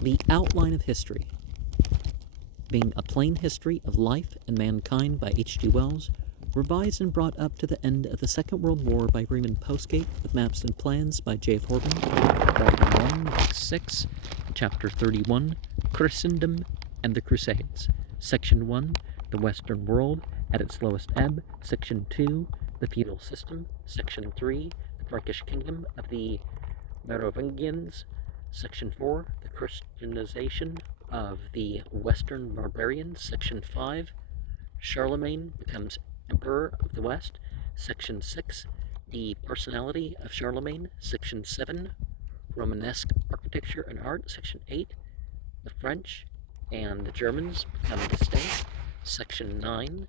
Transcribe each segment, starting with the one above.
The outline of history, being a plain history of life and mankind by H.G. Wells, revised and brought up to the end of the Second World War by Raymond Postgate, with maps and plans by J.F. Horban, Volume 1, Book 6, Chapter 31, Christendom and the Crusades, Section 1, the Western World at its lowest ebb, Section 2, the Feudal System, Section 3, the Frankish Kingdom of the Merovingians, Section 4, the Christianization of the Western Barbarians, Section 5, Charlemagne becomes Emperor of the West, Section 6, the personality of Charlemagne, Section 7, Romanesque architecture and art, Section 8, the French and the Germans become distinct, Section 9,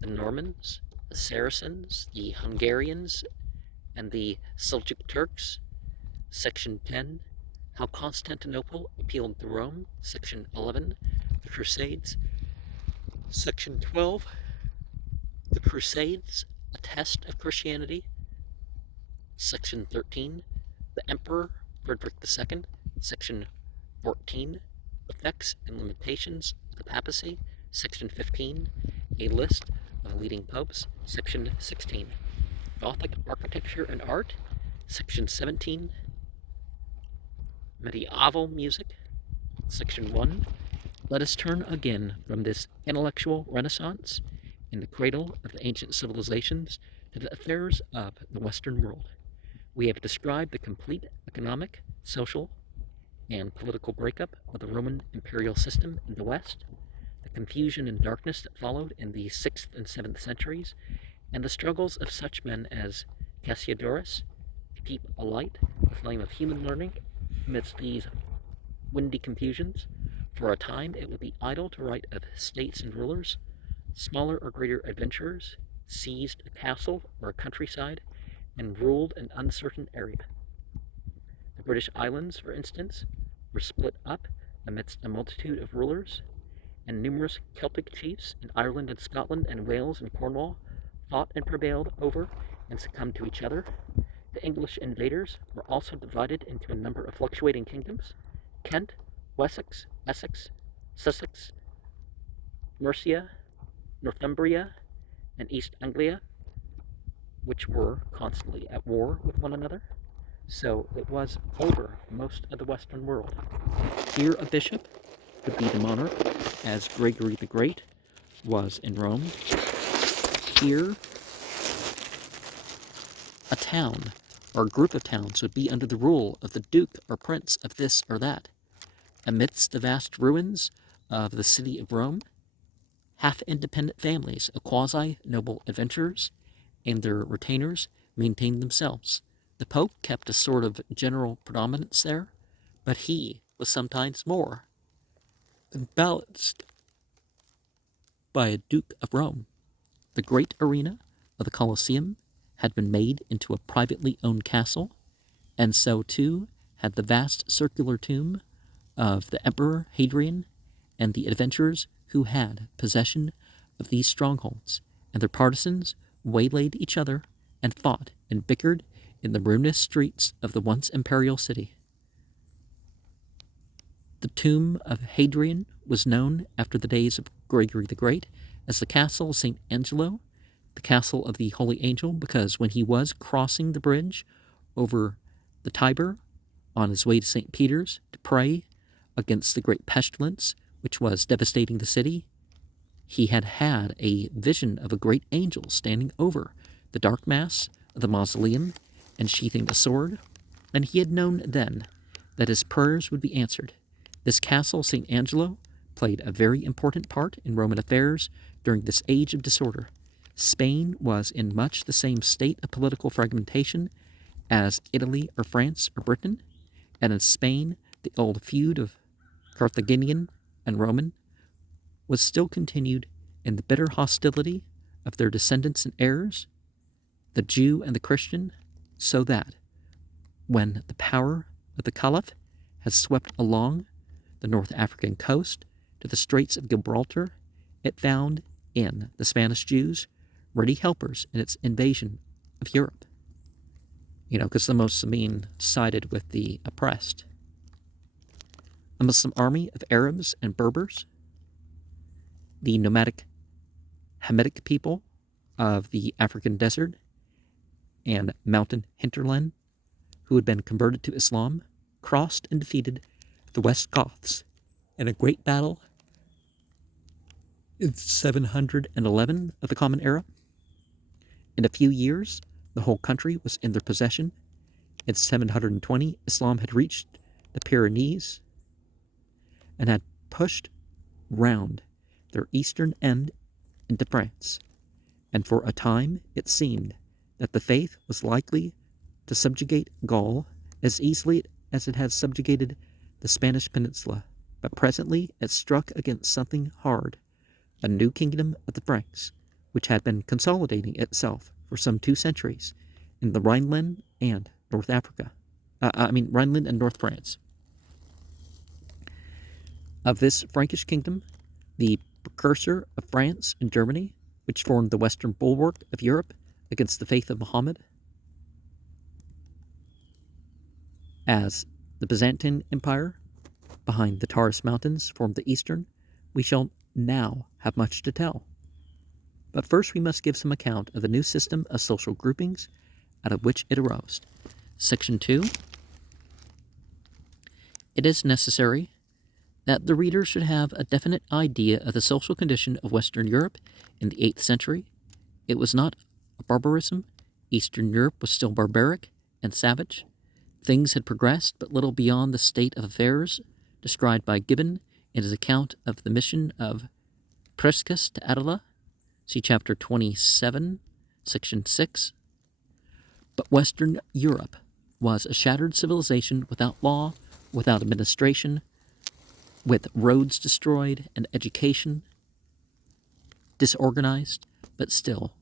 the Normans, the Saracens, the Hungarians, and the Seljuk Turks, Section 10, how Constantinople appealed to Rome, Section 11, the Crusades, Section 12, the Crusades, a test of Christianity, Section 13, the Emperor Frederick II, Section 14, effects and limitations of the papacy, Section 15, a list of leading popes, Section 16, Gothic architecture and art, Section 17, medieval music, Section 1. Let us turn again from this intellectual renaissance in the cradle of the ancient civilizations to the affairs of the Western world. We have described the complete economic, social, and political breakup of the Roman imperial system in the West, the confusion and darkness that followed in the 6th and 7th centuries, and the struggles of such men as Cassiodorus to keep alight the flame of human learning amidst these windy confusions. For a time it would be idle to write of states and rulers. Smaller or greater adventurers seized a castle or a countryside and ruled an uncertain area. The British Islands, for instance, were split up amidst a multitude of rulers, and numerous Celtic chiefs in Ireland and Scotland and Wales and Cornwall fought and prevailed over and succumbed to each other. The English invaders were also divided into a number of fluctuating kingdoms: Kent, Wessex, Essex, Sussex, Mercia, Northumbria, and East Anglia, which were constantly at war with one another. So it was over most of the Western world. Here a bishop would be the monarch, as Gregory the Great was in Rome. Here a town or a group of towns would be under the rule of the duke or prince of this or that. Amidst the vast ruins of the city of Rome, half-independent families of quasi-noble adventurers and their retainers maintained themselves. The Pope kept a sort of general predominance there, but he was sometimes more than balanced by a Duke of Rome. The great arena of the Colosseum had been made into a privately owned castle, and so too had the vast circular tomb of the Emperor Hadrian and the adventurers who had possession of these strongholds, and their partisans waylaid each other and fought and bickered in the ruinous streets of the once imperial city. The tomb of Hadrian was known after the days of Gregory the Great as the Castle of St. Angelo, the Castle of the Holy Angel, because when he was crossing the bridge over the Tiber on his way to St. Peter's to pray against the great pestilence which was devastating the city, he had had a vision of a great angel standing over the dark mass of the mausoleum and sheathing a sword, and he had known then that his prayers would be answered. This castle, St. Angelo, played a very important part in Roman affairs during this age of disorder. Spain was in much the same state of political fragmentation as Italy or France or Britain, and in Spain the old feud of Carthaginian and Roman was still continued in the bitter hostility of their descendants and heirs, the Jew and the Christian, so that when the power of the Caliph has swept along the North African coast to the Straits of Gibraltar, it found in the Spanish Jews ready helpers in its invasion of Europe. Because the Muslimin sided with the oppressed. a Muslim army of Arabs and Berbers, the nomadic Hamitic people of the African desert and mountain hinterland who had been converted to Islam, crossed and defeated the West Goths in a great battle in 711 of the Common Era. In a few years, the whole country was in their possession. In 720, Islam had reached the Pyrenees and had pushed round their eastern end into France, and for a time it seemed that the faith was likely to subjugate Gaul as easily as it had subjugated the Spanish peninsula, but presently it struck against something hard, a new kingdom of the Franks, which had been consolidating itself for some 2 centuries in the Rhineland and North Africa. Rhineland and North France. Of this Frankish kingdom, the precursor of France and Germany, which formed the western bulwark of Europe against the faith of Muhammad, as the Byzantine Empire behind the Taurus Mountains formed the eastern, we shall now have much to tell. But first we must give some account of the new system of social groupings out of which it arose. Section 2. It is necessary that the reader should have a definite idea of the social condition of Western Europe in the 8th century. It was not a barbarism. Eastern Europe was still barbaric and savage. Things had progressed but little beyond the state of affairs described by Gibbon in his account of the mission of Priscus to Attila. See chapter 27, section 6. But Western Europe was a shattered civilization without law, without administration, with roads destroyed and education disorganized, but still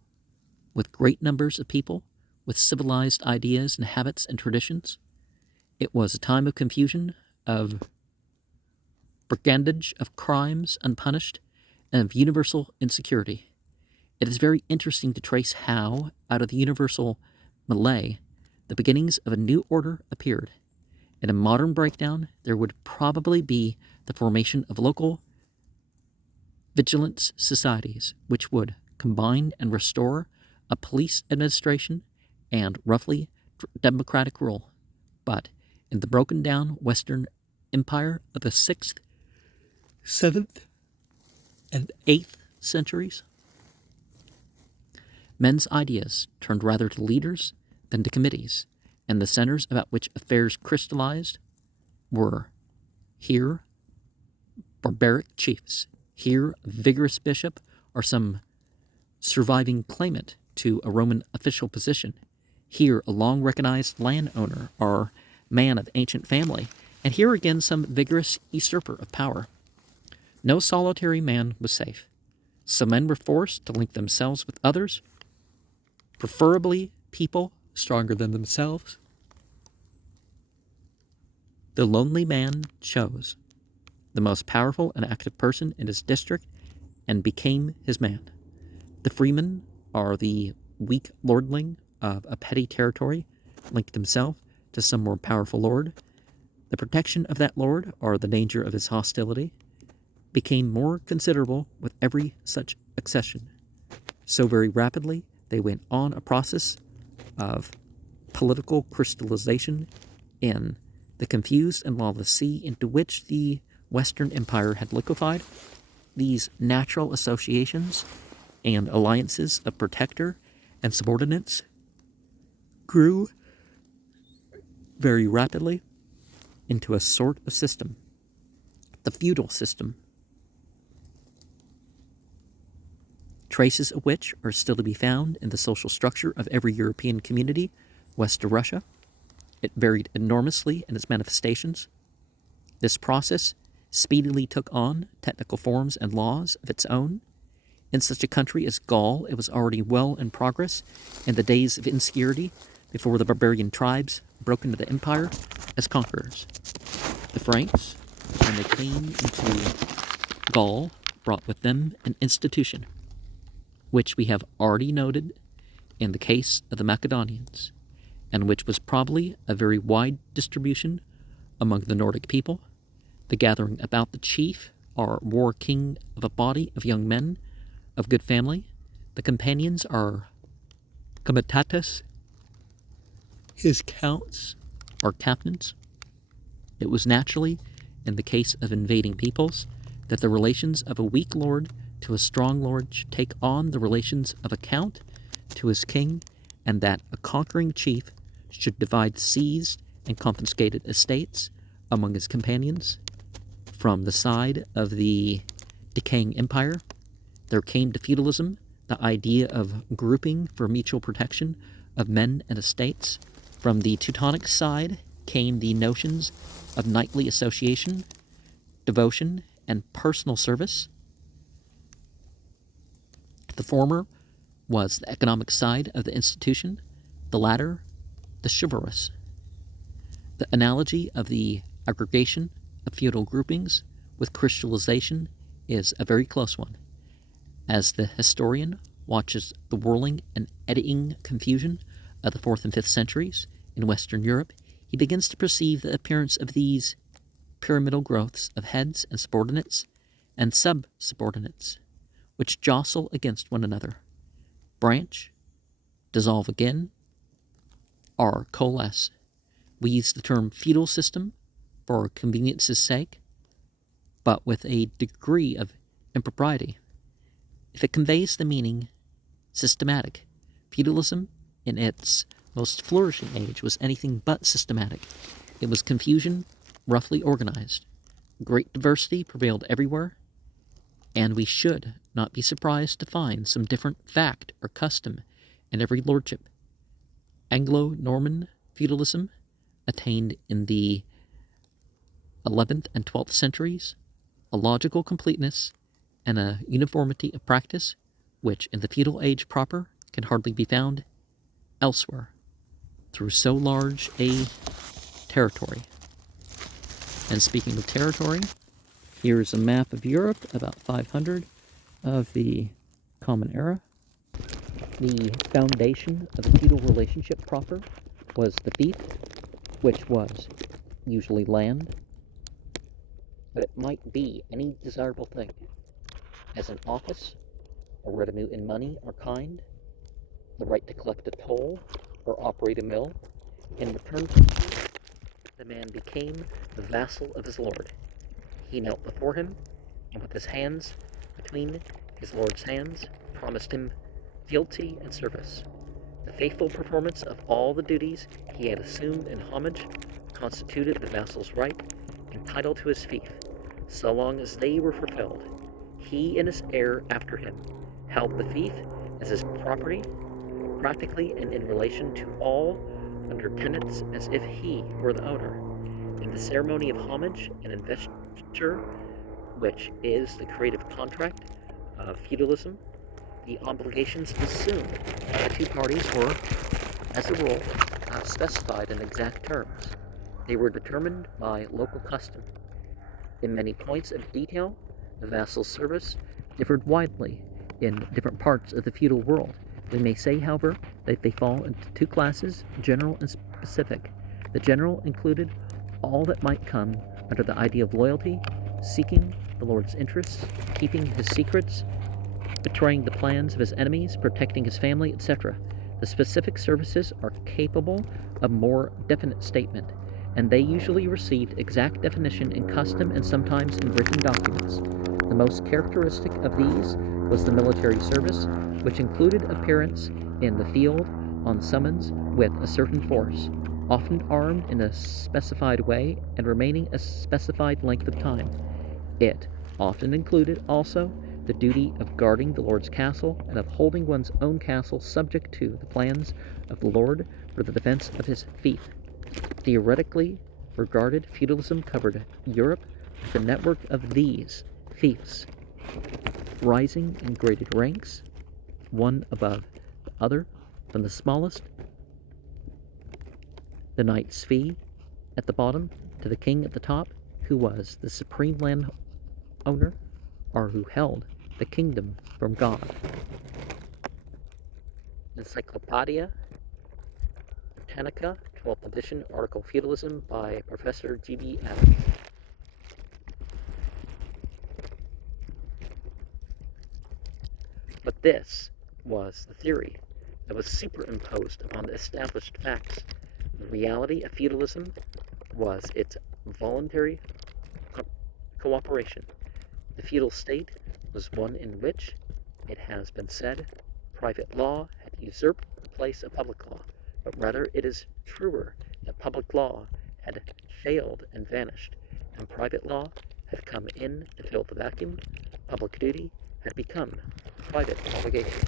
with great numbers of people, with civilized ideas and habits and traditions. It was a time of confusion, of brigandage, of crimes unpunished, and of universal insecurity. It is very interesting to trace how, out of the universal melee, the beginnings of a new order appeared. In a modern breakdown, there would probably be the formation of local vigilance societies, which would combine and restore a police administration and roughly democratic rule. But in the broken down Western Empire of the 6th, 7th, and 8th centuries, men's ideas turned rather to leaders than to committees, and the centers about which affairs crystallized were here barbaric chiefs, here a vigorous bishop or some surviving claimant to a Roman official position, here a long-recognized landowner or man of ancient family, and here again some vigorous usurper of power. No solitary man was safe. Some men were forced to link themselves with others, preferably people stronger than themselves. The lonely man chose the most powerful and active person in his district and became his man. The freemen are the weak lordling of a petty territory, linked himself to some more powerful lord. The protection of that lord, or the danger of his hostility, became more considerable with every such accession. So very rapidly they went on a process of political crystallization in the confused and lawless sea into which the Western Empire had liquefied. These natural associations and alliances of protector and subordinates grew very rapidly into a sort of system, the feudal system, traces of which are still to be found in the social structure of every European community west of Russia. It varied enormously in its manifestations. This process speedily took on technical forms and laws of its own. In such a country as Gaul, it was already well in progress in the days of insecurity before the barbarian tribes broke into the empire as conquerors. The Franks, when they came into Gaul, brought with them an institution, which we have already noted in the case of the Macedonians, and which was probably a very wide distribution among the Nordic people, The gathering about the chief are war king of a body of young men of good family. The companions are comitatus. His counts are captains. It was naturally, in the case of invading peoples, that the relations of a weak lord to a strong lord should take on the relations of a count to his king, and that a conquering chief should divide seized and confiscated estates among his companions. From the side of the decaying empire, there came to feudalism the idea of grouping for mutual protection of men and estates. From the Teutonic side came the notions of knightly association, devotion, and personal service. The former was the economic side of the institution, the latter the chivalrous. The analogy of the aggregation of feudal groupings with crystallization is a very close one. As the historian watches the whirling and eddying confusion of the 4th and 5th centuries in Western Europe, he begins to perceive the appearance of these pyramidal growths of heads and subordinates and sub-subordinates, which jostle against one another, branch, dissolve again, or coalesce. We use the term feudal system for convenience's sake, but with a degree of impropriety. If it conveys the meaning systematic, feudalism in its most flourishing age was anything but systematic. It was confusion, roughly organized. Great diversity prevailed everywhere, and we should not be surprised to find some different fact or custom in every lordship. Anglo-Norman feudalism attained in the 11th and 12th centuries a logical completeness and a uniformity of practice which in the feudal age proper can hardly be found elsewhere through so large a territory. And speaking of territory, here's a map of Europe, about 500 of the Common Era. The foundation of the feudal relationship proper was the fief, which was usually land, but it might be any desirable thing, as an office, a revenue in money or kind, the right to collect a toll or operate a mill. In return for this, the man became the vassal of his lord. He knelt before him, and with his hands between his lord's hands, promised him fealty and service. The faithful performance of all the duties he had assumed in homage constituted the vassal's right and title to his fief. So long as they were fulfilled, he and his heir after him held the fief as his property, practically and in relation to all under tenants as if he were the owner. In the ceremony of homage and investiture, which is the creative contract of feudalism, the obligations assumed by the two parties were, as a rule, not specified in exact terms. They were determined by local custom. In many points of detail, the vassal's service differed widely in different parts of the feudal world. We may say, however, that they fall into two classes, general and specific. The general included all that might come under the idea of loyalty, seeking the Lord's interests, keeping his secrets, betraying the plans of his enemies, protecting his family, etc. The specific services are capable of more definite statement, and they usually received exact definition in custom and sometimes in written documents. The most characteristic of these was the military service, which included appearance in the field on summons with a certain force, often armed in a specified way and remaining a specified length of time. It often included also the duty of guarding the Lord's castle and of holding one's own castle subject to the plans of the Lord for the defense of his fief. Theoretically regarded, feudalism covered Europe with a network of these fiefs, rising in graded ranks, one above the other, from the smallest, the knight's fee, at the bottom, to the king at the top, who was the supreme land owner, or who held the kingdom from God. Encyclopedia Britannica, 12th edition, article Feudalism by Professor G.B. Adams. But this was the theory that was superimposed upon the established facts. The reality of feudalism was its voluntary cooperation. The feudal state was one in which, it has been said, private law had usurped the place of public law, but rather it is truer that public law had failed and vanished, and private law had come in to fill the vacuum. Public duty had become private obligation.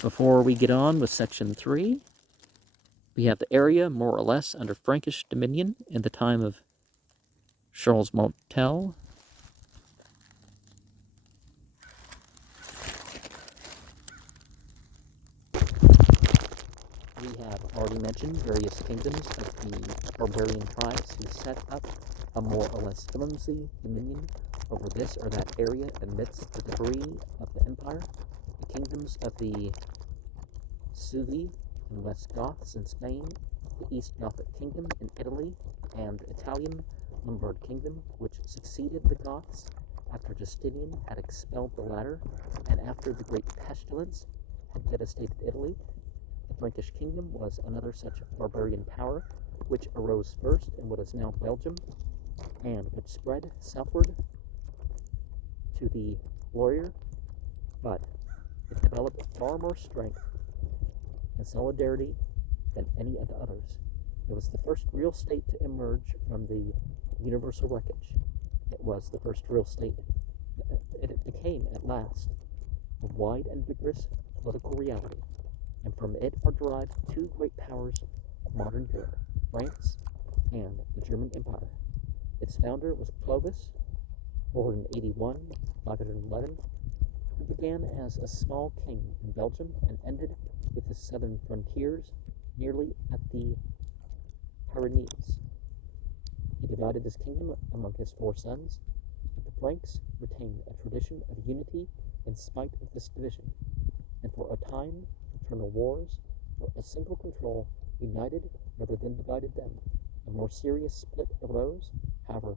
Before we get on with section 3, we have the area more or less under Frankish dominion in the time of Charles Martel. We have already mentioned various kingdoms of the barbarian tribes who set up a more or less flimsy dominion over this or that area amidst the debris of the empire. The kingdoms of the Suevi and West Goths in Spain, the East Gothic kingdom in Italy, and Italian Lombard kingdom, which succeeded the Goths after Justinian had expelled the latter, and after the Great Pestilence had devastated Italy. The Frankish kingdom was another such barbarian power, which arose first in what is now Belgium, and which spread southward to the Loire, but it developed far more strength and solidarity than any of the others. It was the first real state to emerge from the universal wreckage. It was the first real state. It became, at last, a wide and vigorous political reality, and from it are derived two great powers of modern Europe, France and the German Empire. Its founder was Clovis, 481, 511, who began as a small king in Belgium and ended with his southern frontiers nearly at the Pyrenees. He divided his kingdom among his 4 sons, but the Franks retained a tradition of unity in spite of this division, and for a time internal wars, where a single control united rather than divided them. A more serious split arose, however,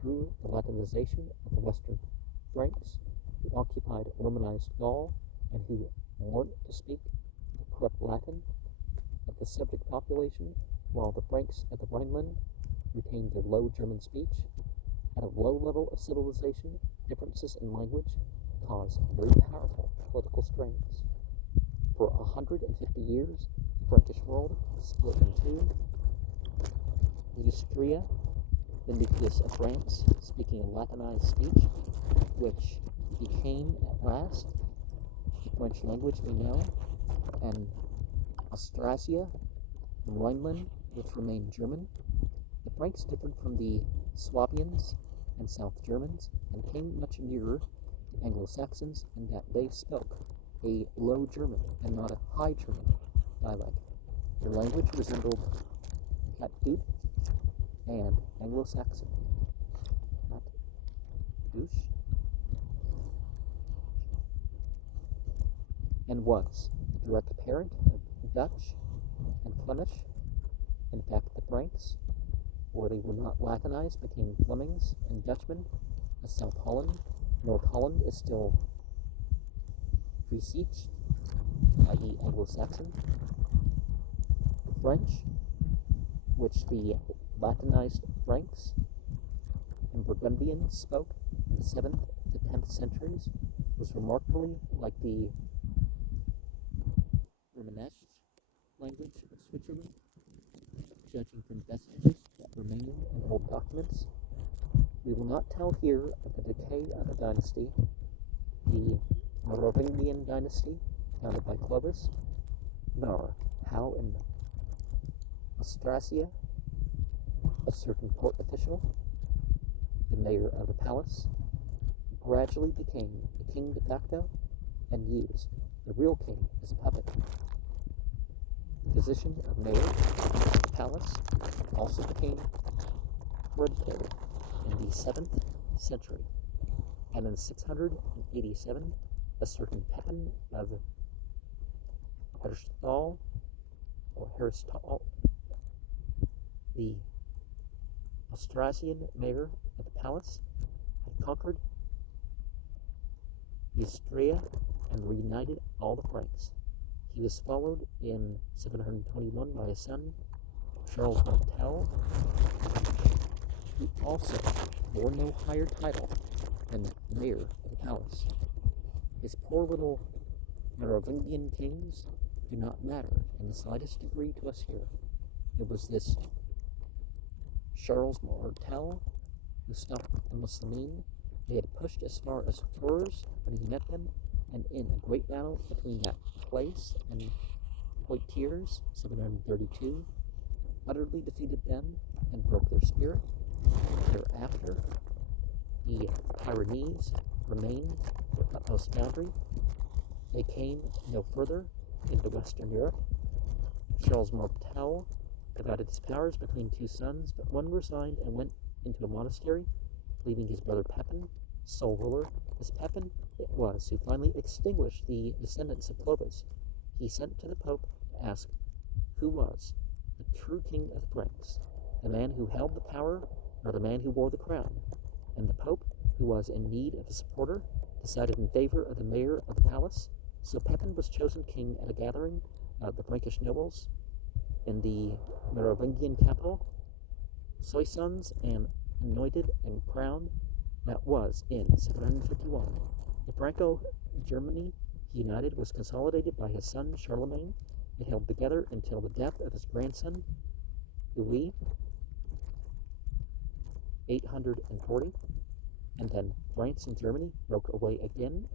through the Latinization of the Western Franks, who occupied Romanized Gaul and who learned to speak the corrupt Latin of the subject population, while the Franks at the Rhineland retained their Low German speech. At a low level of civilization, differences in language caused very powerful political strains. For 150 years, the Frankish world was split in two. Neustria, the nucleus of France, speaking a Latinized speech, which became at last the French language we know, and Austrasia and Rhineland, which remained German. The Franks differed from the Swabians and South Germans and came much nearer the Anglo-Saxons in that they spoke a Low German and not a High German dialect. Their language resembled Catgut and Anglo-Saxon, not douche, and was a direct parent of Dutch and Flemish. In fact, the Franks, where they were not Latinized, became Flemings and Dutchmen, as South Holland. North Holland is still Friesisch, i.e. Anglo-Saxon. The French, which the Latinized Franks and Burgundians spoke in the 7th to 10th centuries, was remarkably like the Romanesque language of Switzerland, judging from vestiges that remain in old documents. We will not tell here of the decay of a dynasty, the Merovingian dynasty, founded by Clovis, nor how in Austrasia a certain court official, the mayor of the palace, gradually became the king de facto and used the real king as a puppet. The position of mayor of the palace also became hereditary in the 7th century, and in 687 a certain Pepin of Herstal, the Austrasian mayor of the palace, had conquered Neustria and reunited all the Franks. He was followed in 721 by his son, Charles Martel, who also bore no higher title than mayor of the palace. His poor little Merovingian kings do not matter in the slightest degree to us here. It was this Charles Martel who stopped the Muslimin. They had pushed as far as Tours when he met them, and in a great battle between that place and Poitiers, 732, utterly defeated them and broke their spirit. Thereafter, the Pyrenees remained their utmost boundary. They came no further into Western Europe. Charles Martel divided his powers between two sons, but one resigned and went into a monastery, leaving his brother Pepin sole ruler. This Pepin it was who finally extinguished the descendants of Clovis. He sent to the Pope to ask who was the true king of the Franks, the man who held the power or the man who wore the crown. And the Pope, who was in need of a supporter, decided in favor of the mayor of the palace. So Pepin was chosen king at a gathering of the Frankish nobles in the Merovingian capital, Soissons, and anointed and crowned. That was in 751. The Franco-Germany he united was consolidated by his son Charlemagne. It held together until the death of his grandson Louis, 840, and then France and Germany broke away again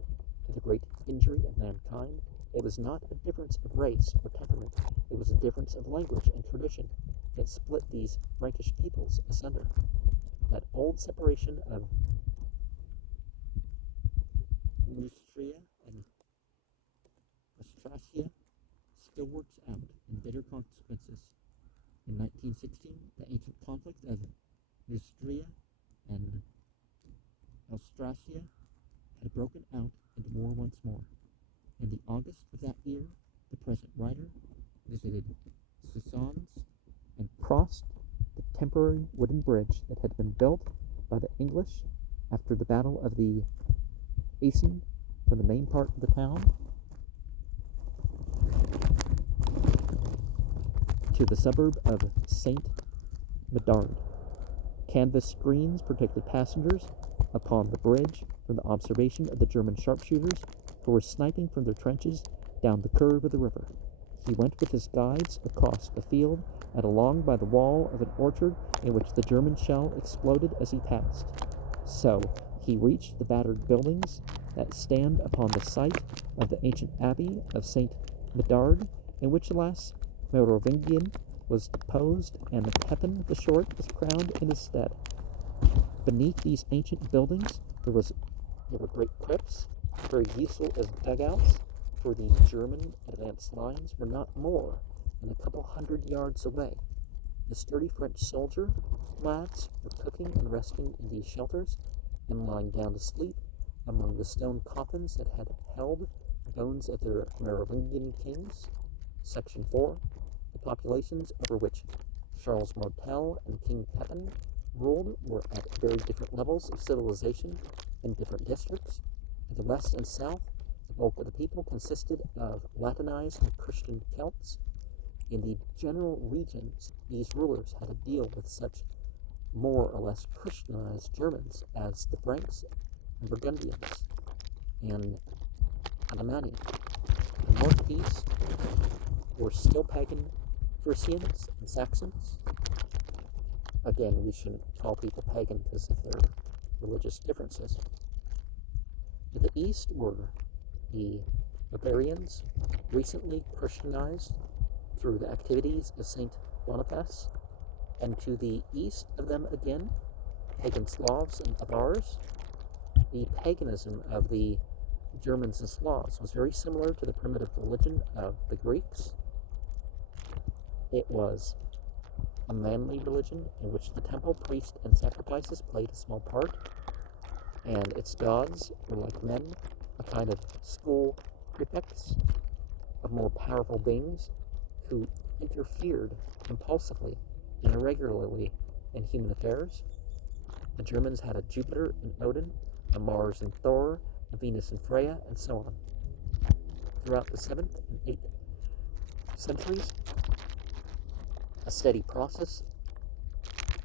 to the great injury of mankind. It was not a difference of race or temperament. It was a difference of language and tradition that split these Frankish peoples asunder. That old separation of Neustria and Austrasia still works out in bitter consequences. In 1916, the ancient conflict of Neustria and Austrasia had broken out into war once more. In the August of that year, the present writer visited Soissons and crossed the temporary wooden bridge that had been built by the English after the Battle of the Aisne from the main part of the town to the suburb of Saint Medard. Canvas screens protected passengers upon the bridge from the observation of the German sharpshooters who were sniping from their trenches down the curve of the river. He went with his guides across the field and along by the wall of an orchard in which the German shell exploded as he passed. So he reached the battered buildings that stand upon the site of the ancient abbey of Saint Medard, in which last Merovingian was deposed, and the Pepin the Short was crowned in his stead. Beneath these ancient buildings there were great crypts, very useful as dugouts, for the German advance lines were not more than a couple hundred yards away. The sturdy French soldier lads were cooking and resting in these shelters and lying down to sleep among the stone coffins that had held the bones of their Merovingian kings. Section 4. The populations over which Charles Martel and King Pepin ruled were at very different levels of civilization in different districts. In the west and south, the bulk of the people consisted of Latinized and Christian Celts. In the general regions, these rulers had to deal with such more or less Christianized Germans as the Franks and Burgundians and Alemanni. The northeast were still pagan Frisians and Saxons. Again, we shouldn't call people pagan because of their religious differences. To the east were the Bavarians, recently Christianized through the activities of Saint Boniface, and to the east of them again, pagan Slavs and Avars. The paganism of the Germans and Slavs was very similar to the primitive religion of the Greeks. It was a manly religion in which the temple, priest, and sacrifices played a small part, and its gods were like men, a kind of school prefects of more powerful beings who interfered compulsively and irregularly in human affairs. The Germans had a Jupiter and Odin, a Mars and Thor, Venus and Freya, and so on. Throughout the 7th and 8th centuries, a steady process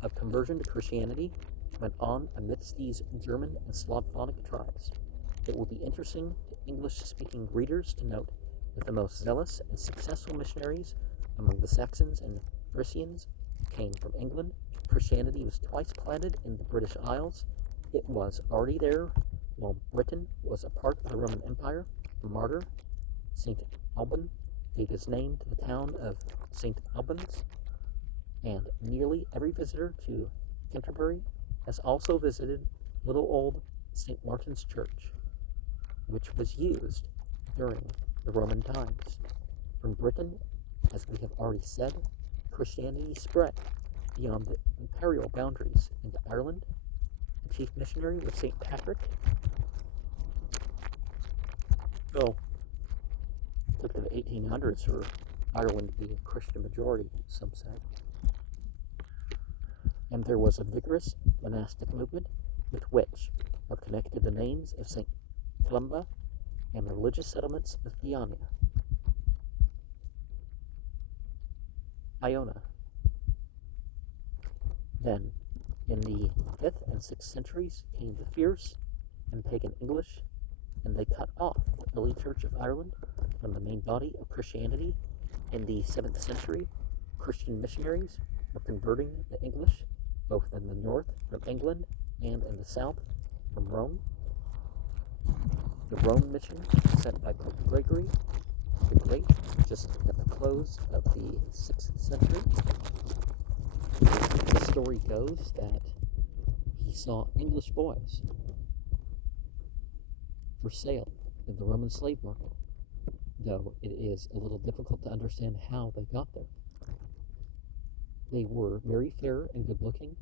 of conversion to Christianity went on amidst these German and Slavonic tribes. It will be interesting to English-speaking readers to note that the most zealous and successful missionaries among the Saxons and Frisians came from England. Christianity was twice planted in the British Isles. It was already there while Britain was a part of the Roman Empire. The martyr, St. Alban, gave his name to the town of St. Albans, and nearly every visitor to Canterbury has also visited little old St. Martin's Church, which was used during the Roman times. From Britain, as we have already said, Christianity spread beyond the imperial boundaries into Ireland. The chief missionary was St. Patrick. Well, it took to the 1800s for Ireland to be a Christian majority, some say. And there was a vigorous monastic movement with which are connected the names of St. Columba and the religious settlements of Iona. Then, in the 5th and 6th centuries, came the fierce and pagan English, and they cut off the early Church of Ireland from the main body of Christianity. In the 7th century, Christian missionaries were converting the English, both in the north from England and in the south from Rome. The Rome mission sent by Pope Gregory the Great just at the close of the 6th century. The story goes that he saw English boys for sale in the Roman slave market, though it is a little difficult to understand how they got there. They were very fair and good-looking.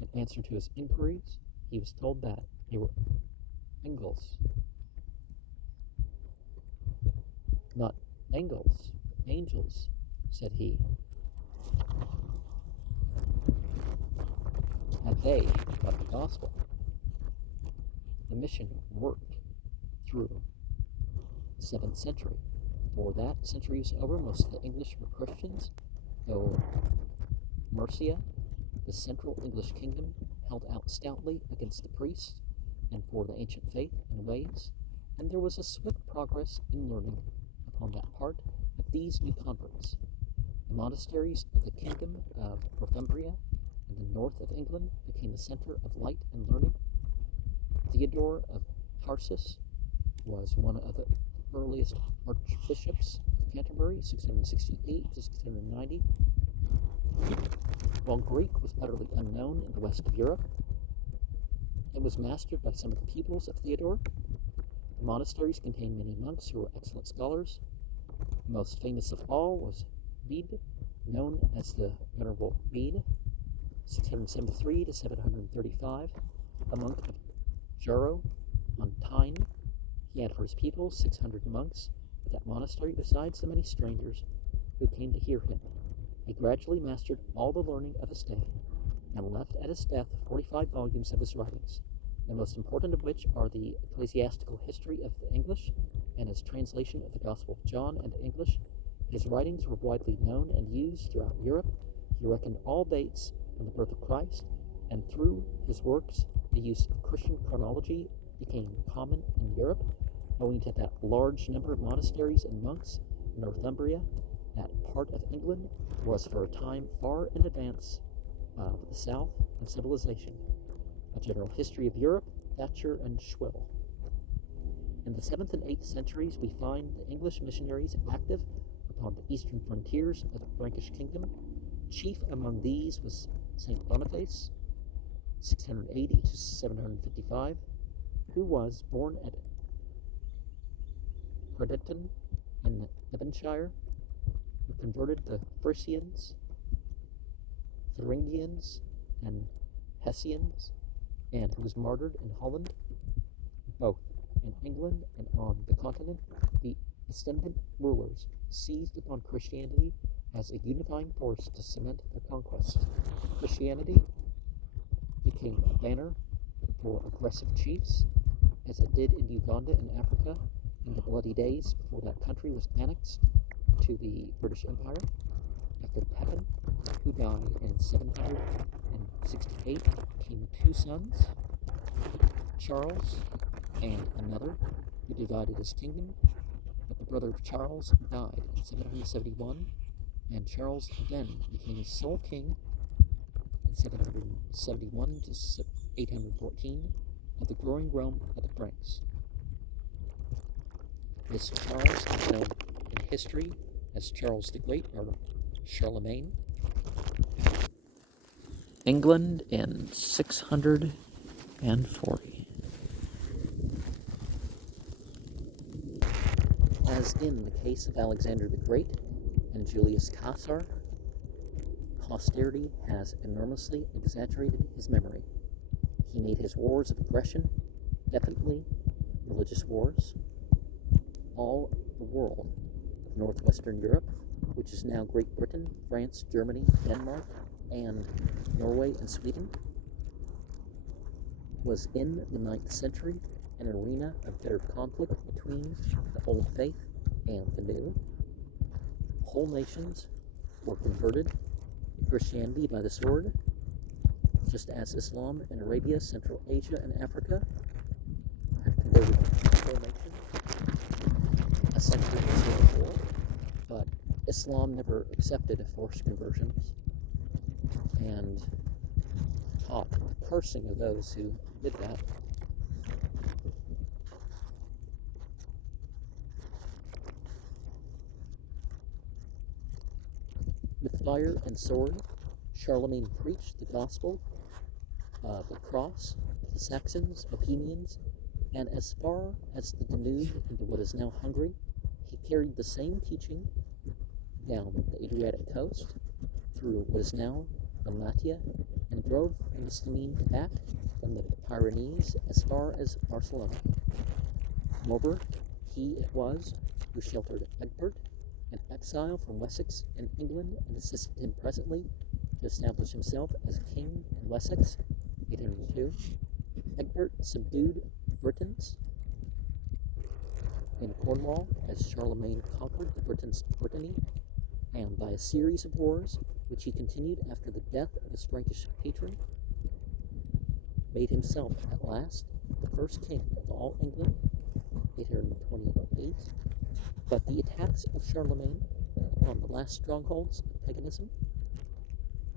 In answer to his inquiries, he was told that they were Engels. Not Engels, angels, said he. And they got the gospel. The mission worked through the 7th century. Before that century was over, most of the English were Christians, though Mercia, the central English kingdom, held out stoutly against the priests and for the ancient faith and ways, and there was a swift progress in learning upon that part of these new converts. The monasteries of the kingdom of Northumbria in the north of England became a center of light and learning. Theodore of Tarsus was one of the earliest archbishops of Canterbury, 668 to 690. While Greek was utterly unknown in the west of Europe, it was mastered by some of the pupils of Theodore. The monasteries contained many monks who were excellent scholars. The most famous of all was Bede, known as the Venerable Bede, 673 to 735, a monk of Jarrow on Tyne. He had for his pupils 600 monks at that monastery, besides the many strangers who came to hear him. He gradually mastered all the learning of his day, and left at his death 45 volumes of his writings, the most important of which are the Ecclesiastical History of the English and his translation of the Gospel of John into English. His writings were widely known and used throughout Europe. He reckoned all dates from the birth of Christ, and through his works, the use of Christian chronology became common in Europe, owing to that large number of monasteries and monks in Northumbria. That part of England was for a time far in advance of the South in civilization. A General History of Europe, Thatcher and Schwill. In the 7th and 8th centuries, we find the English missionaries active upon the eastern frontiers of the Frankish kingdom. Chief among these was St. Boniface, 680 to 755, who was born at Crediton in Devonshire, who converted the Frisians, Thuringians, and Hessians, and who was martyred in Holland, both in England and on the continent. The ascendant rulers seized upon Christianity as a unifying force to cement their conquests. Christianity became a banner for aggressive chiefs as it did in Uganda and Africa in the bloody days before that country was annexed to the British Empire. After Pepin, who died in 768, came two sons, Charles and another, who divided his kingdom, but the brother of Charles died in 771, and Charles again became sole king in 771 to 814 of the growing realm of the Franks. This Charles is known in history as Charles the Great, or Charlemagne. England in 640. As in the case of Alexander the Great and Julius Caesar, posterity has enormously exaggerated his memory. He made his wars of aggression definitely religious wars. All the world of northwestern Europe, which is now Great Britain, France, Germany, Denmark, and Norway and Sweden, was in the 9th century an arena of bitter conflict between the old faith and the new. Whole nations were converted to Christianity by the sword, just as Islam in Arabia, Central Asia, and Africa have converted whole nations a century or so before, but Islam never accepted forced conversions and taught the cursing of those who did that. With fire and sword, Charlemagne preached the gospel of the cross, the Saxons, Bohemians, and as far as the Danube into what is now Hungary, he carried the same teaching down the Adriatic coast through what is now Dalmatia, and drove the Muslims back from the Pyrenees as far as Barcelona. Moreover, he it was who sheltered Egbert, an exile from Wessex in England, and assisted him presently to establish himself as king in Wessex, 802. Egbert subdued Britons in Cornwall as Charlemagne conquered the Britons of Brittany, and by a series of wars, which he continued after the death of his Frankish patron, made himself at last the first king of all England, 828. But the attacks of Charlemagne upon the last strongholds of paganism,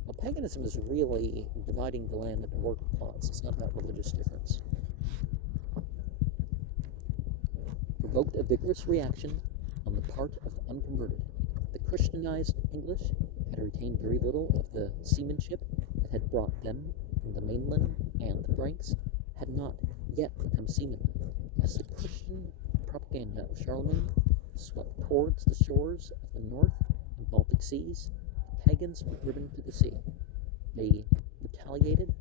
well, paganism is really dividing the land into work plots. It's not about religious difference. Provoked a vigorous reaction on the part of the unconverted. The Christianized English had retained very little of the seamanship that had brought them from the mainland, and the Franks had not yet become seamen. As the Christian propaganda of Charlemagne swept towards the shores of the North and Baltic seas, the pagans were driven to the sea. They retaliated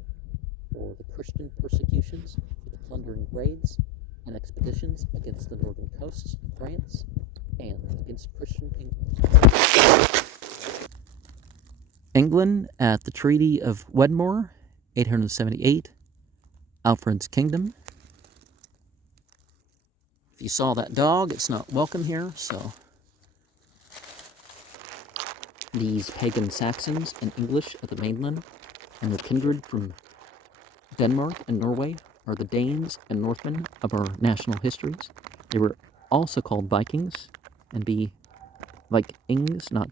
for the Christian persecutions with plundering raids and expeditions against the northern coasts of France and against Christian England. England at the Treaty of Wedmore, 878, Alfred's kingdom. If you saw that dog, it's not welcome here, so these pagan Saxons and English of the mainland and the kindred from Denmark and Norway are the Danes and Northmen of our national histories. They were also called Vikings, and be Vikings, not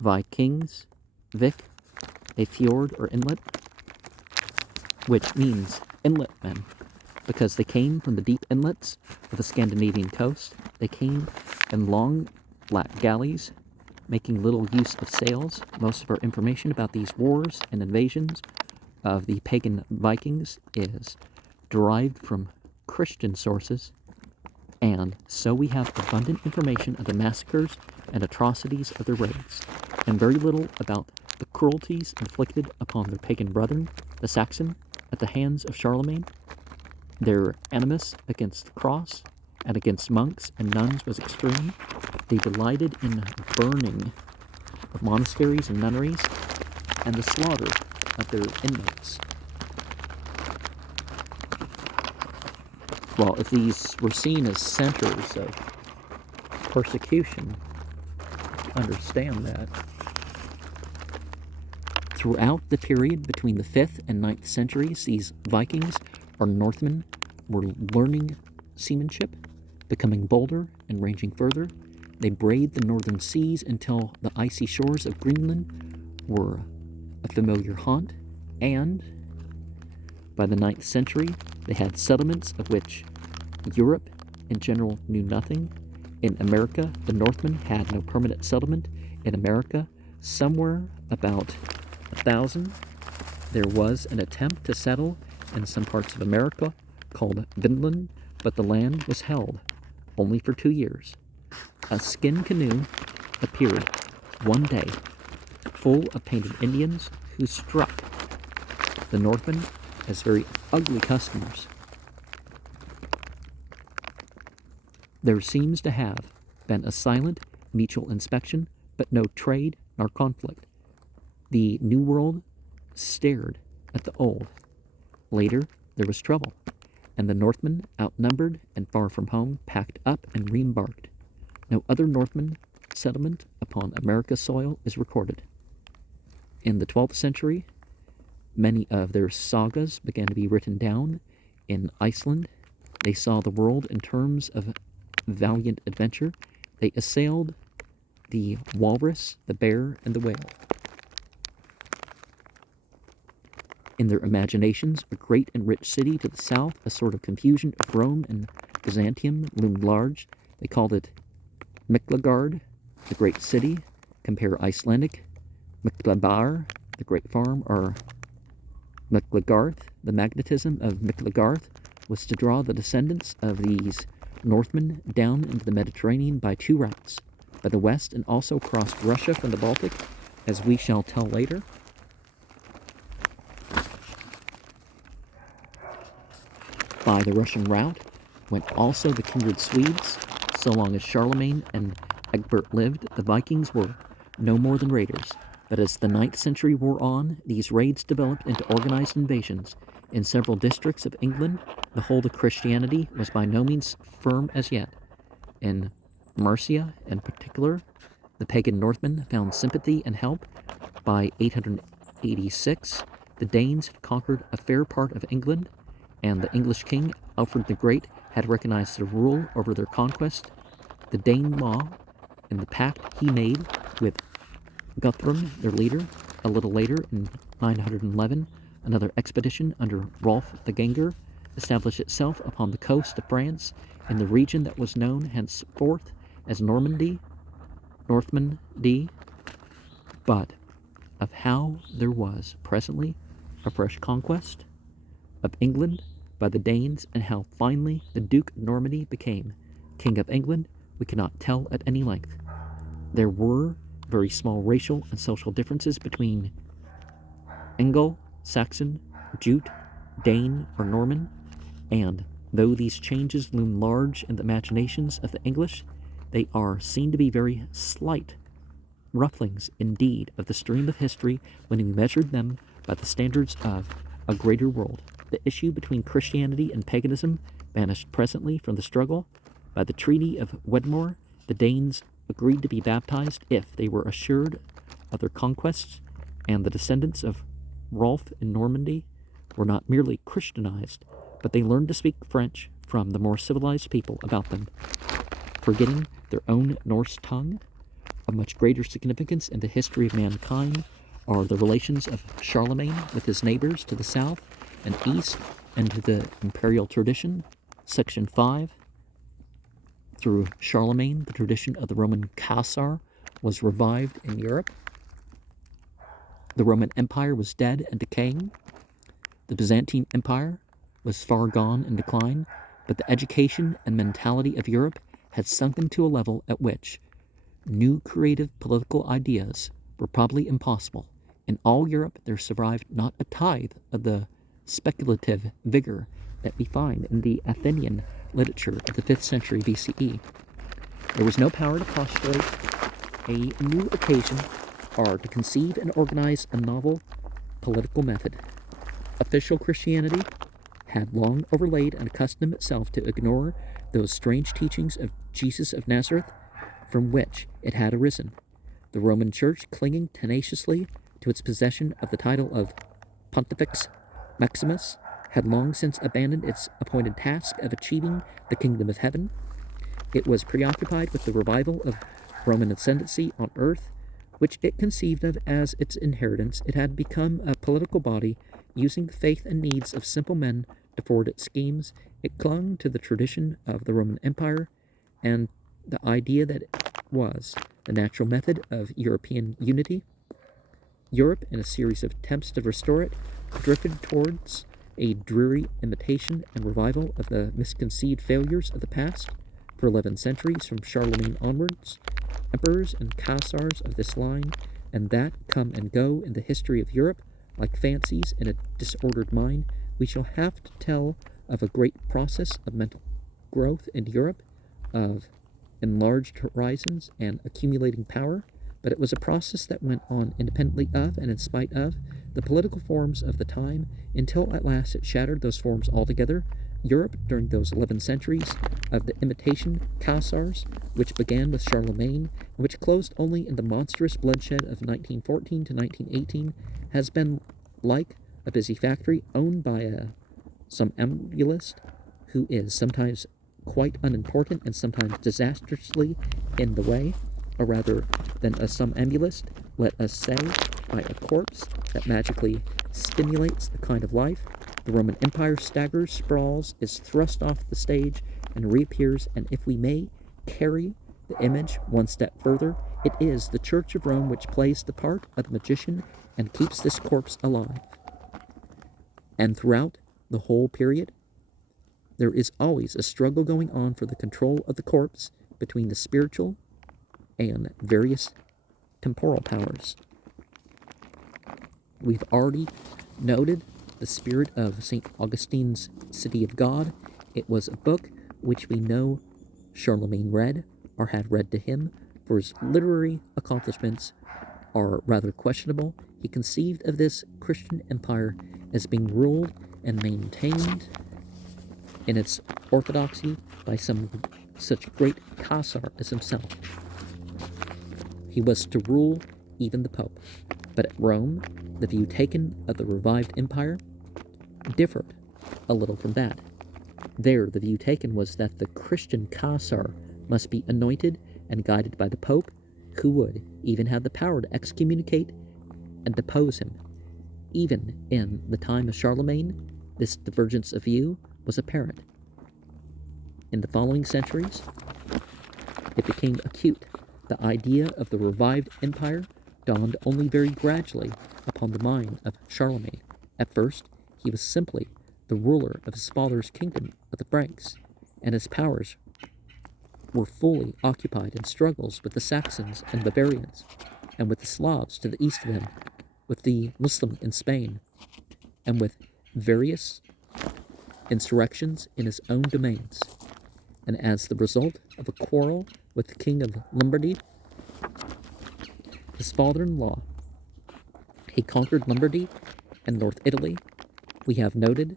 Vikings, Vik, a fjord or inlet, which means inlet men, because they came from the deep inlets of the Scandinavian coast. They came in long, black galleys, making little use of sails. Most of our information about these wars and invasions of the pagan Vikings is derived from Christian sources, and so we have abundant information of the massacres and atrocities of their raids, and very little about the cruelties inflicted upon their pagan brethren, the Saxon, at the hands of Charlemagne. Their animus against the cross and against monks and nuns was extreme. They delighted in the burning of monasteries and nunneries and the slaughter of their inmates. Well, if these were seen as centers of persecution, understand that. Throughout the period between the 5th and 9th centuries, these Vikings or Northmen were learning seamanship, becoming bolder and ranging further. They braved the northern seas until the icy shores of Greenland were a familiar haunt, and by the 9th century, they had settlements of which Europe in general knew nothing. In America, the Northmen had no permanent settlement. In America, somewhere about 1,000, there was an attempt to settle in some parts of America called Vinland, but the land was held only for 2 years. A skin canoe appeared one day full of painted Indians who struck the Northmen as very ugly customers. There seems to have been a silent mutual inspection, but no trade nor conflict. The New World stared at the Old. Later, there was trouble, and the Northmen, outnumbered and far from home, packed up and re-embarked. No other Northman settlement upon America's soil is recorded. In the 12th century, many of their sagas began to be written down. In Iceland, they saw the world in terms of valiant adventure. They assailed the walrus, the bear, and the whale. In their imaginations, a great and rich city to the south, a sort of confusion of Rome and Byzantium, loomed large. They called it Miklagard, the great city. Compare Icelandic, Miklabar, the great farm, or Miklagarth. The magnetism of Miklagarth was to draw the descendants of these Northmen down into the Mediterranean by 2 routes, by the west, and also crossed Russia from the Baltic, as we shall tell later. By the Russian route went also the kindred Swedes. So long as Charlemagne and Egbert lived, the Vikings were no more than raiders. But as the 9th century wore on, these raids developed into organized invasions. In several districts of England, the hold of Christianity was by no means firm as yet. In Mercia, in particular, the pagan Northmen found sympathy and help. By 886, the Danes had conquered a fair part of England, and the English king, Alfred the Great, had recognized their rule over their conquest. The Danelaw and the pact he made with Guthrum, their leader. A little later, in 911, another expedition under Rolf the Ganger established itself upon the coast of France in the region that was known henceforth as Normandy, but of how there was presently a fresh conquest of England by the Danes, and how finally the Duke of Normandy became King of England, we cannot tell at any length. There were very small racial and social differences between Anglo, Saxon, Jute, Dane, or Norman, and though these changes loom large in the imaginations of the English, they are seen to be very slight rufflings indeed of the stream of history when we measured them by the standards of a greater world. The issue between Christianity and paganism vanished presently from the struggle. By the Treaty of Wedmore, the Danes agreed to be baptized if they were assured of their conquests, and the descendants of Rolf in Normandy were not merely Christianized, but they learned to speak French from the more civilized people about them. Forgetting their own Norse tongue, of much greater significance in the history of mankind are the relations of Charlemagne with his neighbors to the south and east, and to the imperial tradition. Section 5. Through Charlemagne, the tradition of the Roman Caesar was revived in Europe. The Roman Empire was dead and decaying. The Byzantine Empire was far gone in decline, but the education and mentality of Europe had sunken to a level at which new creative political ideas were probably impossible. In all Europe, there survived not a tithe of the speculative vigor that we find in the Athenian literature of the 5th century BCE. There was no power to postulate a new occasion or to conceive and organize a novel political method. Official Christianity had long overlaid and accustomed itself to ignore those strange teachings of Jesus of Nazareth from which it had arisen. The Roman Church, clinging tenaciously to its possession of the title of Pontifex Maximus, had long since abandoned its appointed task of achieving the kingdom of heaven. It was preoccupied with the revival of Roman ascendancy on earth, which it conceived of as its inheritance. It had become a political body, using the faith and needs of simple men to forward its schemes. It clung to the tradition of the Roman Empire and the idea that it was the natural method of European unity. Europe, in a series of attempts to restore it, drifted towards a dreary imitation and revival of the misconceived failures of the past. For 11 centuries, from Charlemagne onwards, emperors and Caesars of this line and that come and go in the history of Europe like fancies in a disordered mind. We shall have to tell of a great process of mental growth in Europe, of enlarged horizons and accumulating power, but it was a process that went on independently of and in spite of the political forms of the time, until at last it shattered those forms altogether. Europe, during those 11 centuries of the imitation Caesars, which began with Charlemagne and which closed only in the monstrous bloodshed of 1914 to 1918, has been like a busy factory owned by a somnambulist who is sometimes quite unimportant and sometimes disastrously in the way, or rather than a somnambulist, let us say, by a corpse that magically stimulates the kind of life. The Roman Empire staggers, sprawls, is thrust off the stage, and reappears, and if we may carry the image one step further, it is the Church of Rome which plays the part of the magician and keeps this corpse alive. And throughout the whole period, there is always a struggle going on for the control of the corpse between the spiritual and various temporal powers. We've already noted the spirit of St. Augustine's City of God. It was a book which we know Charlemagne read, or had read to him, for his literary accomplishments are rather questionable. He conceived of this Christian empire as being ruled and maintained in its orthodoxy by some such great Caesar as himself. He was to rule even the Pope. But at Rome, the view taken of the revived empire differed a little from that. There, the view taken was that the Christian Caesar must be anointed and guided by the Pope, who would even have the power to excommunicate and depose him. Even in the time of Charlemagne, this divergence of view was apparent. In the following centuries, it became acute. The idea of the revived empire dawned only very gradually upon the mind of Charlemagne. At first, he was simply the ruler of his father's kingdom of the Franks, and his powers were fully occupied in struggles with the Saxons and Bavarians, and with the Slavs to the east of him, with the Muslim in Spain, and with various insurrections in his own domains. And as the result of a quarrel with the king of Lombardy, his father-in-law, he conquered Lombardy and North Italy. We have noted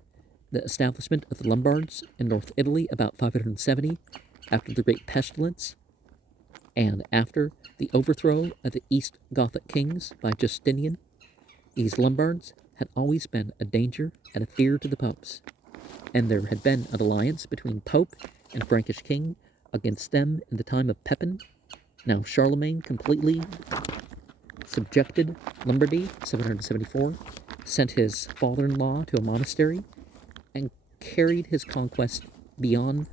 the establishment of the Lombards in North Italy about 570 after the Great Pestilence, and after the overthrow of the East Gothic kings by Justinian. These Lombards had always been a danger and a fear to the popes, and there had been an alliance between Pope and Frankish king against them in the time of Pepin. Now Charlemagne completely subjected Lombardy, 774, sent his father-in-law to a monastery, and carried his conquest beyond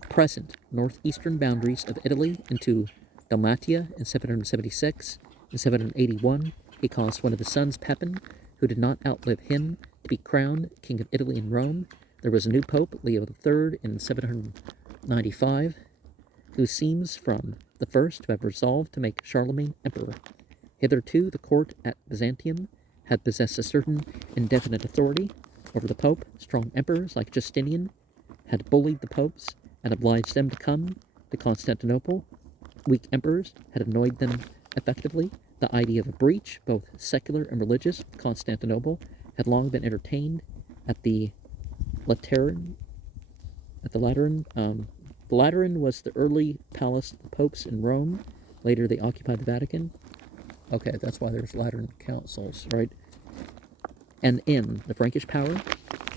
the present northeastern boundaries of Italy into Dalmatia in 776. In 781, he caused one of his sons, Pepin, who did not outlive him, to be crowned king of Italy and Rome. There was a new pope, Leo III, in 795, who seems from the first to have resolved to make Charlemagne emperor. Hitherto, the court at Byzantium had possessed a certain indefinite authority over the pope. Strong emperors like Justinian had bullied the popes and obliged them to come to Constantinople. Weak emperors had annoyed them effectively. The idea of a breach, both secular and religious, with Constantinople had long been entertained, at the Lateran. The Lateran was the early palace of the popes in Rome. Later, they occupied the Vatican. Okay, that's why there's Lateran councils, right? And in the Frankish power,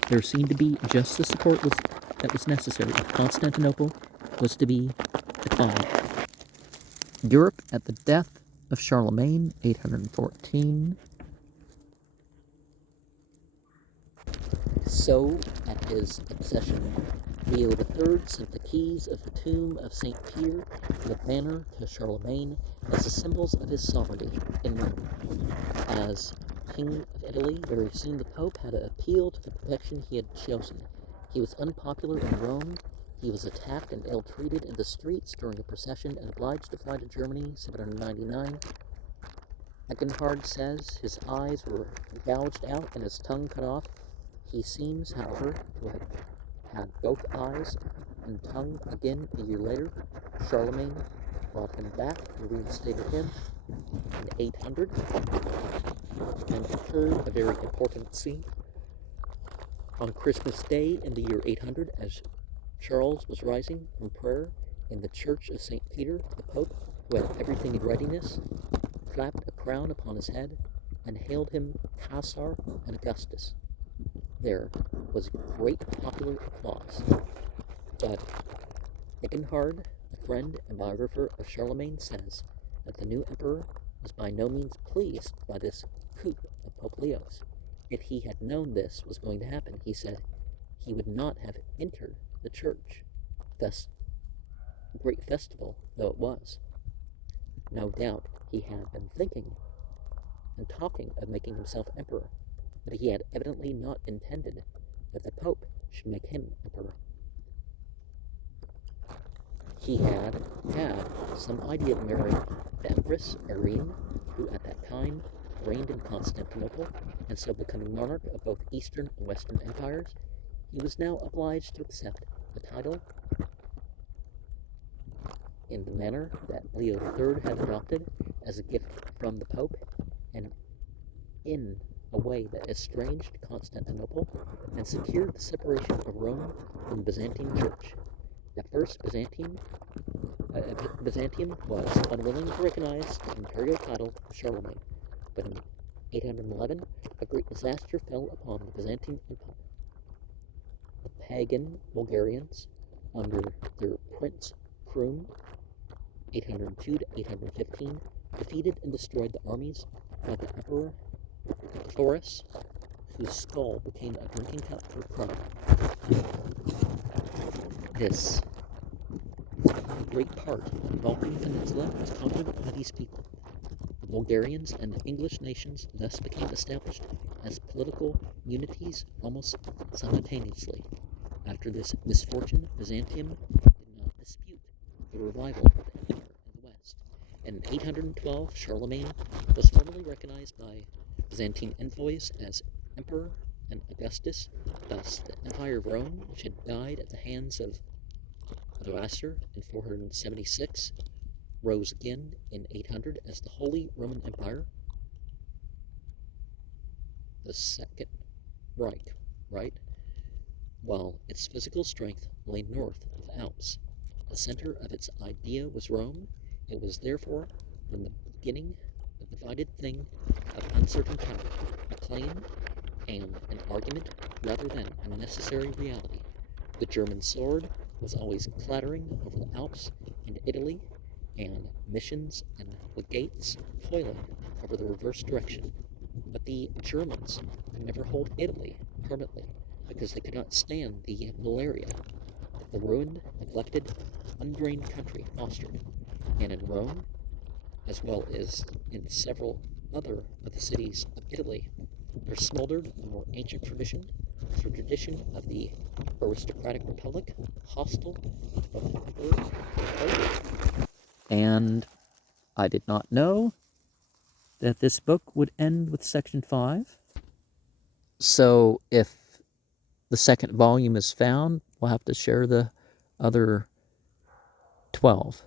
there seemed to be just the support that was necessary if Constantinople was to be declined. Europe at the death of Charlemagne, 814. So, at his accession, Leo III sent the keys of the tomb of St. Peter and the banner to Charlemagne as the symbols of his sovereignty in Rome. As King of Italy, very soon the Pope had to appeal to the protection he had chosen. He was unpopular in Rome. He was attacked and ill-treated in the streets during a procession and obliged to fly to Germany, 799. Eginhard says his eyes were gouged out and his tongue cut off. He seems, however, to have had both eyes and tongue again a year later. Charlemagne brought him back and reinstated him in 800, and occurred a very important scene. On Christmas Day in the year 800, as Charles was rising from prayer in the church of St. Peter, the Pope, who had everything in readiness, clapped a crown upon his head and hailed him Caesar and Augustus. There was great popular applause, but Eginhard, a friend and biographer of Charlemagne, says that the new emperor was by no means pleased by this coup of Pope Leo's. If he had known this was going to happen, he said he would not have entered the church, thus great festival though it was. No doubt he had been thinking and talking of making himself emperor, but he had evidently not intended that the Pope should make him emperor. He had some idea of marrying the Empress Irene, who at that time reigned in Constantinople, and so becoming monarch of both Eastern and Western empires. He was now obliged to accept the title in the manner that Leo III had adopted as a gift from the Pope, and in a way that estranged Constantinople and secured the separation of Rome from the Byzantine Church. At first, Byzantium was unwilling to recognize the imperial title of Charlemagne, but in 811, a great disaster fell upon the Byzantine Empire. The pagan Bulgarians, under their Prince Krum, 802 to 815, defeated and destroyed the armies of the Emperor Cloris, whose skull became a drinking cup for crown. This great part of the Balkan Peninsula was conquered by these people. The Bulgarians and the English nations thus became established as political unities almost simultaneously. After this misfortune, Byzantium did not dispute the revival of the empire in the west. In 812, Charlemagne was formally recognized by Byzantine envoys as emperor, and Augustus, thus the empire of Rome, which had died at the hands of Zoroaster in 476, rose again in 800 as the Holy Roman Empire, the Second Reich, right? While its physical strength lay north of the Alps. The center of its idea was Rome. It was therefore, from the beginning, a divided thing of uncertain power, a claim and an argument rather than a necessary reality. The German sword was always clattering over the Alps and Italy, and missions and legates toiling over the reverse direction. But the Germans could never hold Italy permanently, because they could not stand the malaria that the ruined, neglected, undrained country fostered. And in Rome, as well as in several other of the cities of Italy, there smoldered a more ancient tradition, the tradition of the aristocratic republic, hostile to both the emperor and the pope. And I did not know that this book would end with section 5. So if the second volume is found, we'll have to share the other 12.